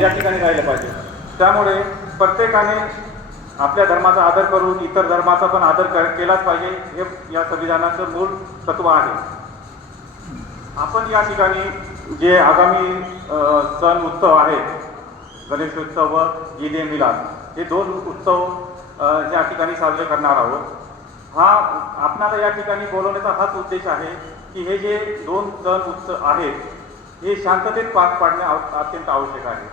या ठिकाणी राहिलं पाहिजे. त्यामुळे प्रत्येकाने आपल्या धर्माचा आदर करून इतर धर्माचा पण आदर कर- केलाच पाहिजे हे या संविधानाचं मूळ तत्व आहे. आपण या ठिकाणी जे आगामी सण उत्सव आहेत गणेशोत्सव व ईद ए मिलाद हे दोन उत्सव या ठिकाणी साजरे करणार आहोत. हा आपणाला या ठिकाणी बोलवण्याचा हाच उद्देश आहे की हे जे दोन सण उत्सव आहेत हे शांततेत पार पाडणे अत्यंत आवश्यक आहे.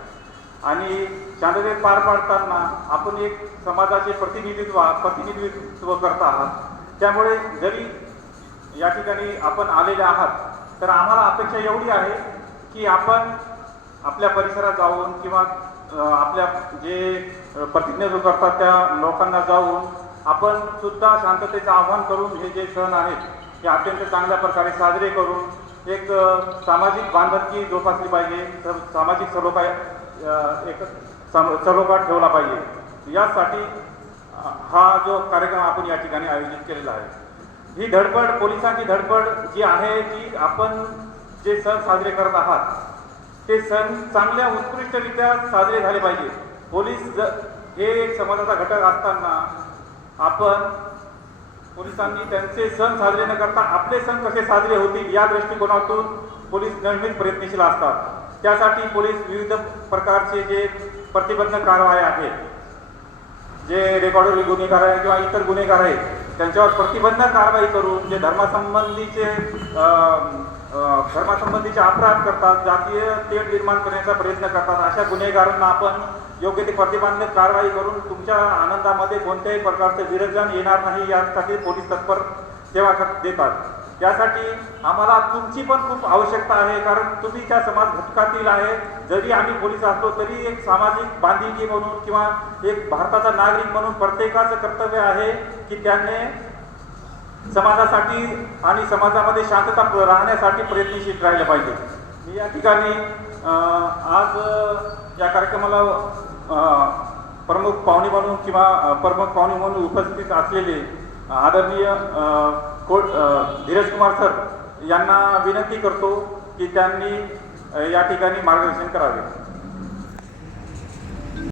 आणि शांततेत पार पाडताना आपण एक समाजाचे प्रतिनिधित्व प्रतिनिधित्व करत आहात. त्यामुळे जरी या ठिकाणी आपण आलेले आहात तर आम्हाला अपेक्षा एवढी आहे की आपण आपल्या परिसरात जाऊन किंवा आपल्या जे प्रतिनिधित्व करतात त्या लोकांना जाऊन आपण सुद्धा शांततेचं आव्हान करून हे जे सण आहेत हे अत्यंत चांगल्या प्रकारे साजरे करून एक सामाजिक बांधकी जोपासली पाहिजे. तर सामाजिक सलोखा एक सम- सलोखा ठेवला पाहिजे. यासाठी हा जो कार्यक्रम आपण या ठिकाणी आयोजित केलेला आहे. ही धडपड पोलिसांची धडपड जी आहे ती आपण जे सण साजरे करत आहात ते सण चांगल्या उत्कृष्टरित्या साजरे झाले पाहिजे. पोलीस ज- हे एक समाजाचा घटक असताना आपण पोलिसांनी त्यांचे सण साजरे न करता आपले सण कसे साजरे होतील या दृष्टिकोनातून पोलीस नेहमीच प्रयत्नशील असतात. त्यासाठी पोलीस विविध प्रकारचे जे प्रतिबंधक कारवाई आहेत जे रेकॉर्डर गुन्हेगार आहे किंवा इतर गुन्हेगार आहेत त्यांच्यावर प्रतिबंधक कारवाई करून जे धर्मासंबंधीचे धर्मासंबंधीचे अपराध करतात जातीय तेढ निर्माण करण्याचा प्रयत्न करतात अशा गुन्हेगारांना आपण योग्य ते प्रतिबंधक कारवाई करून तुमच्या आनंदामध्ये कोणत्याही प्रकारचं विरजन येणार नाही यासाठी पोलीस तत्पर सेवा देतात. त्यासाठी आम्हाला तुमची पण खूप आवश्यकता आहे कारण तुम्ही त्या समाज घटकातील आहे. जरी आम्ही पोलीस असलो तरी एक सामाजिक बांधिलकी म्हणून किंवा एक भारताचा नागरिक म्हणून प्रत्येकाचं कर्तव्य आहे की त्याने समाजासाठी आणि समाजामध्ये शांतता राहण्यासाठी प्रयत्नशील राहिलं पाहिजे. मी या ठिकाणी आज या कार्यक्रमाला प्रमुख पाहुणे म्हणून किंवा प्रमुख पाहुणे म्हणून उपस्थित असलेले आदरणीय कोट धीरज कुमार सर यांना विनंती करतो की त्यांनी या ठिकाणी मार्गदर्शन करावे.